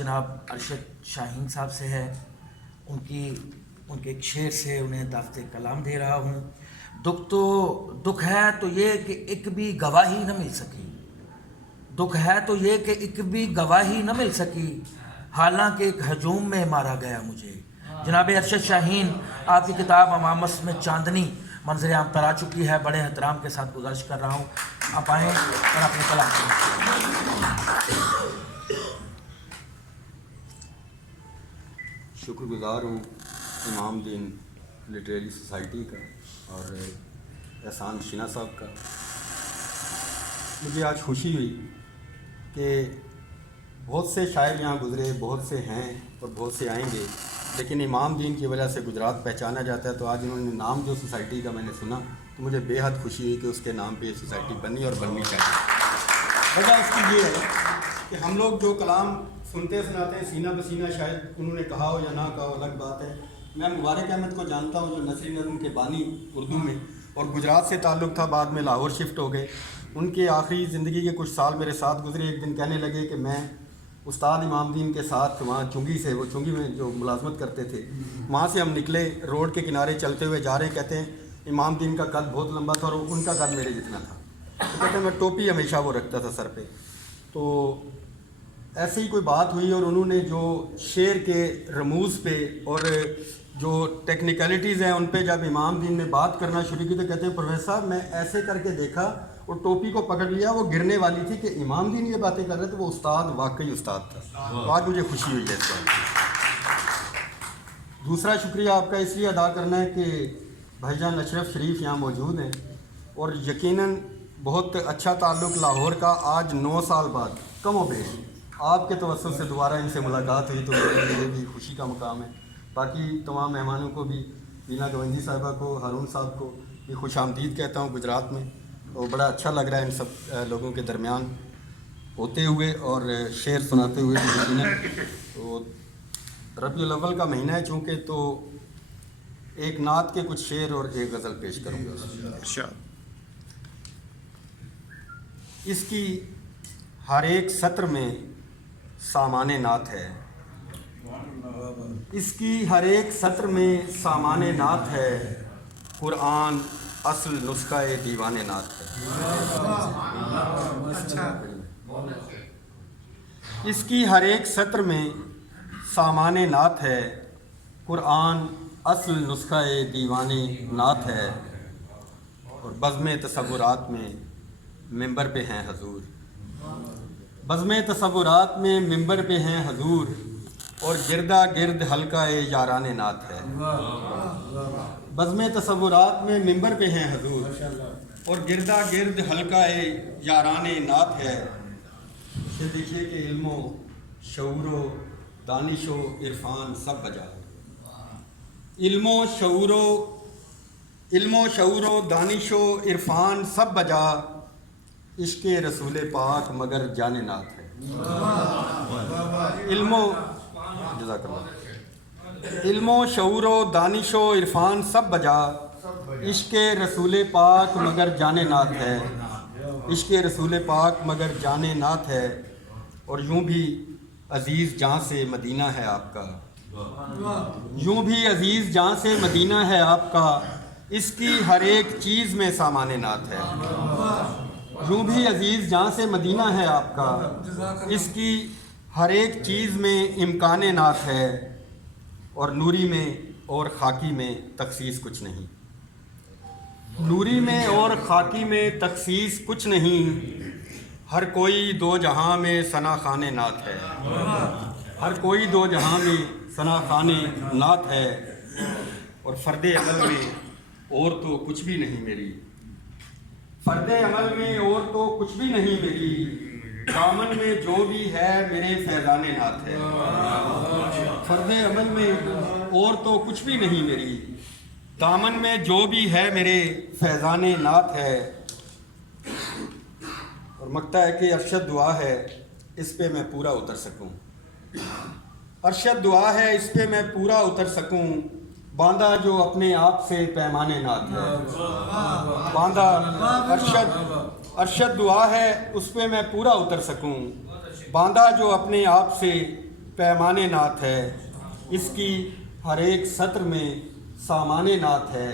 جناب ارشد شاہین صاحب سے ہے، ان کے ایک شعر سے انہیں دعوت کلام دے رہا ہوں۔ دکھ ہے تو یہ کہ ایک بھی گواہی نہ مل سکی، دکھ ہے تو یہ کہ ایک بھی گواہی نہ مل سکی، حالانکہ ایک ہجوم میں مارا گیا مجھے۔ جناب ارشد شاہین، آپ کی کتاب امامس میں چاندنی منظر عام پر آ چکی ہے، بڑے احترام کے ساتھ گزارش کر رہا ہوں آپ آئیں اور اپنے کلام کریں۔ شکر گزار ہوں امام دین لٹریری سوسائٹی کا اور احسان شینا صاحب کا۔ مجھے آج خوشی ہوئی کہ بہت سے شاعر یہاں گزرے، بہت سے ہیں اور بہت سے آئیں گے، لیکن امام دین کی وجہ سے گجرات پہچانا جاتا ہے۔ تو آج انہوں نے نام جو سوسائٹی کا میں نے سنا تو مجھے بے حد خوشی ہوئی کہ اس کے نام پہ یہ سوسائٹی بنی اور بننی چاہیے۔ وجہ اس کی یہ ہے کہ ہم لوگ جو کلام سنتے سناتے ہیں سینہ بسینہ، شاید انہوں نے کہا ہو یا نہ کہا ہو الگ بات ہے۔ میں مبارک احمد کو جانتا ہوں جو نثری نظم کے بانی اردو میں، اور گجرات سے تعلق تھا، بعد میں لاہور شفٹ ہو گئے۔ ان کے آخری زندگی کے کچھ سال میرے ساتھ گزرے۔ ایک دن کہنے لگے کہ میں استاد امام دین کے ساتھ وہاں چنگی سے، وہ چنگی میں جو ملازمت کرتے تھے، وہاں سے ہم نکلے، روڈ کے کنارے چلتے ہوئے جا رہے ہیں، کہتے ہیں امام دین کا قد بہت لمبا تھا اور ان کا قد میرے جتنا تھا۔ تو کہتے ہیں میں ٹوپی ہمیشہ وہ رکھتا تھا سر پہ۔ تو ایسی ہی کوئی بات ہوئی اور انہوں نے جو شعر کے رموز پہ اور جو ٹیکنیکلٹیز ہیں ان پہ جب امام دین نے بات کرنا شروع کی تو کہتے ہیں پروفیسر صاحب میں ایسے کر کے دیکھا اور ٹوپی کو پکڑ لیا، وہ گرنے والی تھی کہ امام دین یہ باتیں کر رہے تو وہ استاد واقعی استاد تھا۔ تو آج مجھے خوشی ہوئی ہے اس بات۔ دوسرا شکریہ آپ کا اس لیے ادا کرنا ہے کہ بھائی جان اشرف شریف یہاں موجود ہیں، اور یقیناً بہت اچھا تعلق لاہور کا آج 9 سال بعد کم و بیش آپ کے توسط سے دوبارہ ان سے ملاقات ہوئی تو میرے لیے بھی خوشی کا مقام ہے۔ باقی تمام مہمانوں کو بھی، بینا گونجی صاحبہ کو، ہارون صاحب کو بھی خوش آمدید کہتا ہوں گجرات میں، اور بڑا اچھا لگ رہا ہے ان سب لوگوں کے درمیان ہوتے ہوئے اور شعر سناتے ہوئے یقیناً۔ تو ربیع الاول کا مہینہ ہے چونکہ، تو ایک نعت کے کچھ شعر اور ایک غزل پیش کروں گا۔ اس کی ہر ایک سطر میں سامان نعت ہے، اس کی ہر ایک سطر میں سامان نعت ہے، قرآن اصل نسخہ دیوان نعت ہے۔ اس کی ہر ایک سطر میں سامان نعت ہے، قرآن اصل نسخہ دیوان نعت ہے، اور بزم تصورات میں ممبر پہ ہیں حضور، بزم تصورات میں ممبر پہ ہیں حضور، اور گردہ گرد حلقہ یاران نعت ہے۔ بزم تصورات میں ممبر پہ ہیں حضور، اور گردہ گرد حلقہ یاران نعت ہے۔ یہ دیکھیے کہ علم و شعور و دانش و عرفان سب بجا، علم و شعور و دانش و عرفان سب بجا، عشق رسول پاک مگر جان نعت ہے۔ جزاک اللہ۔ علم و شعور و دانش و عرفان سب بجا، عشق رسول پاک مگر جان نعت ہے، عشق رسول پاک مگر جان نعت ہے، اور یوں بھی عزیز جہاں سے مدینہ ہے آپ کا، یوں بھی عزیز جہاں سے مدینہ ہے آپ کا، اس کی ہر ایک چیز میں سامان نعت ہے۔ یوں بھی عزیز جہاں سے مدینہ ہے آپ کا، اس کی ہر ایک چیز میں امکان نعت ہے، اور نوری میں اور خاکی میں تخصیص کچھ نہیں، نوری میں اور خاکی میں تخصیص کچھ نہیں، ہر کوئی دو جہاں میں ثنا خوان نعت ہے، ہر کوئی دو جہاں میں ثنا خوان نعت ہے، اور فرد عمل میں اور تو کچھ بھی نہیں میری، فرد عمل میں اور تو کچھ بھی نہیں میری، دامن میں جو بھی ہے میرے فیضان نعت ہے۔ فرد عمل میں اور تو کچھ بھی نہیں میری، دامن میں جو بھی ہے میرے فیضان نعت ہے، اور مقطع ہے کہ ارشد دعا ہے اس پہ میں پورا اتر سکوں، ارشد دعا ہے اس پہ میں پورا اتر سکوں، باندھا جو اپنے آپ سے پیمان نعت ہے، باندھا ارشد دعا ہے اس پہ میں پورا اتر سکوں، باندھا جو اپنے آپ سے پیمان نعت ہے، اس کی ہر ایک سطر میں سامان نعت ہے،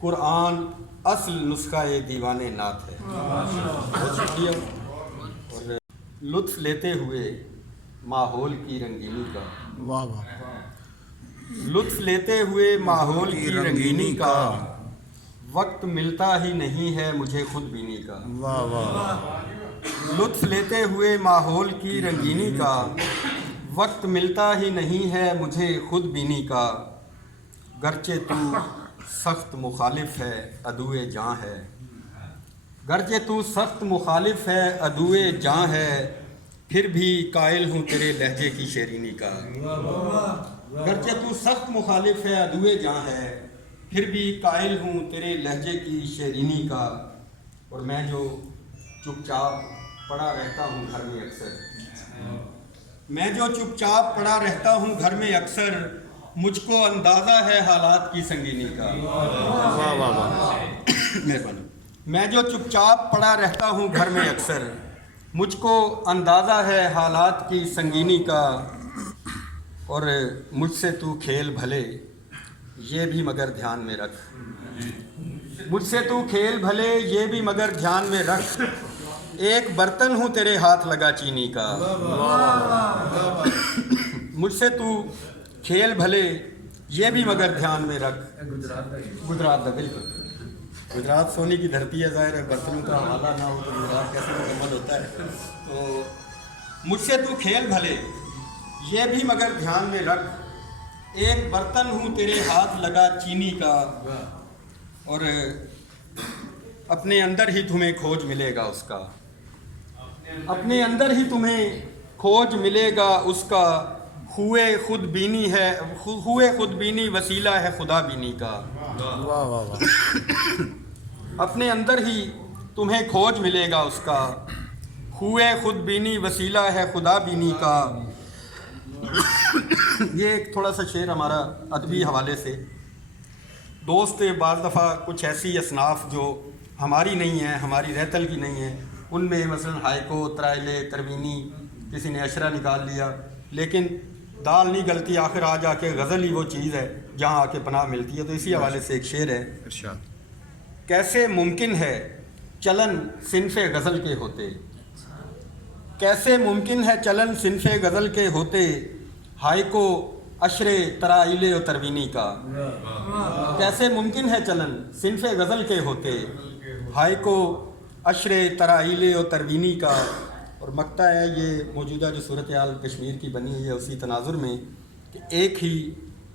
قرآن اصل نسخہ دیوان نعت ہے۔ بہت شکریہ۔ اور لطف لیتے ہوئے ماحول کی رنگینی کا، واہ واہ، لطف لیتے ہوئے ماحول کی رنگینی کا، وقت ملتا ہی نہیں ہے مجھے خود بینی کا۔ واہ واہ، لطف لیتے ہوئے ماحول کی رنگینی کا، وقت ملتا ہی نہیں ہے مجھے خود بینی کا، گرچہ تو سخت مخالف ہے عدوِ جاں ہے، گرچہ تو سخت مخالف ہے عدوِ جاں ہے، پھر بھی قائل ہوں تیرے لہجے کی شیرینی کا۔ گرچہ تو سخت مخالف ہے عدوِ جاں ہے، پھر بھی قائل ہوں تیرے لہجے کی شیرینی کا، اور میں جو چپ چاپ پڑا رہتا ہوں گھر میں اکثر، میں جو چپ چاپ پڑا رہتا ہوں گھر میں اکثر، مجھ کو اندازہ ہے حالات کی سنگینی کا۔ واہ واہ واہ، مہربانی۔ میں جو چپ چاپ پڑا رہتا ہوں گھر میں اکثر، مجھ کو اندازہ ہے حالات کی سنگینی کا، اور مجھ سے تو کھیل بھلے یہ بھی مگر دھیان میں رکھ، مجھ سے تو کھیل بھلے یہ بھی مگر دھیان میں رکھ، ایک برتن ہوں تیرے ہاتھ لگا چینی کا۔ مجھ سے تو کھیل بھلے یہ بھی مگر دھیان میں رکھ، گجرات کا بالکل، گجرات سونے کی دھرتی ہے، ظاہر ہے برتنوں کا حوالہ نہ ہو تو گجرات کیسے مکمل ہوتا ہے۔ تو مجھ سے تو کھیل بھلے یہ بھی مگر دھیان میں رکھ، ایک برتن ہوں تیرے ہاتھ لگا چینی کا، اور اپنے اندر ہی تمہیں کھوج ملے گا اس کا، اپنے اندر ہی تمہیں کھوج ملے گا اس کا، ہوئے خود بینی ہے، ہوئے خود بینی وسیلہ ہے خدا بینی کا۔ واہ واہ واہ، اپنے اندر ہی تمہیں کھوج ملے گا اس کا، ہوئے خود بینی وسیلہ ہے خدا بینی کا۔ یہ ایک تھوڑا سا شعر ہمارا ادبی حوالے سے، دوست بعض دفعہ کچھ ایسی اصناف جو ہماری نہیں ہیں، ہماری رہتل کی نہیں ہیں، ان میں مثلا ہائیکو، ترائلے، تروینی، کسی نے اشرا نکال لیا، لیکن دال نہیں گلتی، آخر آ جا کے غزل ہی وہ چیز ہے جہاں آ کے پناہ ملتی ہے۔ تو اسی حوالے سے ایک شعر ہے، ارشاد، کیسے ممکن ہے چلن صنف غزل کے ہوتے، کیسے ممکن ہے چلن صنف غزل کے ہوتے، ہائیکو اشرے ترائلے و تروینی کا۔ کیسے ممکن ہے چلن صنف غزل کے ہوتے، ہائیکو اشرے ترائلے و تروینی کا۔ اور مقطع ہے یہ موجودہ جو صورتحال کشمیر کی بنی ہوئی ہے اسی تناظر میں، کہ ایک ہی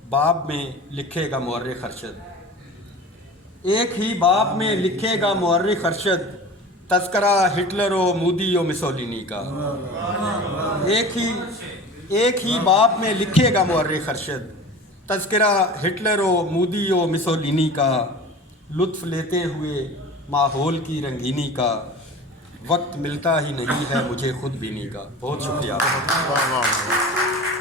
باب میں لکھے گا مورخ ارشد، ایک ہی باب میں لکھے گا مورخ ارشد، تذکرہ ہٹلر و مودی و مسولینی کا۔ ایک ہی باب میں لکھے گا مورخ ارشد، تذکرہ ہٹلر و مودی و مسولینی کا، لطف لیتے ہوئے ماحول کی رنگینی کا، وقت ملتا ہی نہیں ہے مجھے خود بینی کا۔ بہت شکریہ۔ واہ واہ واہ۔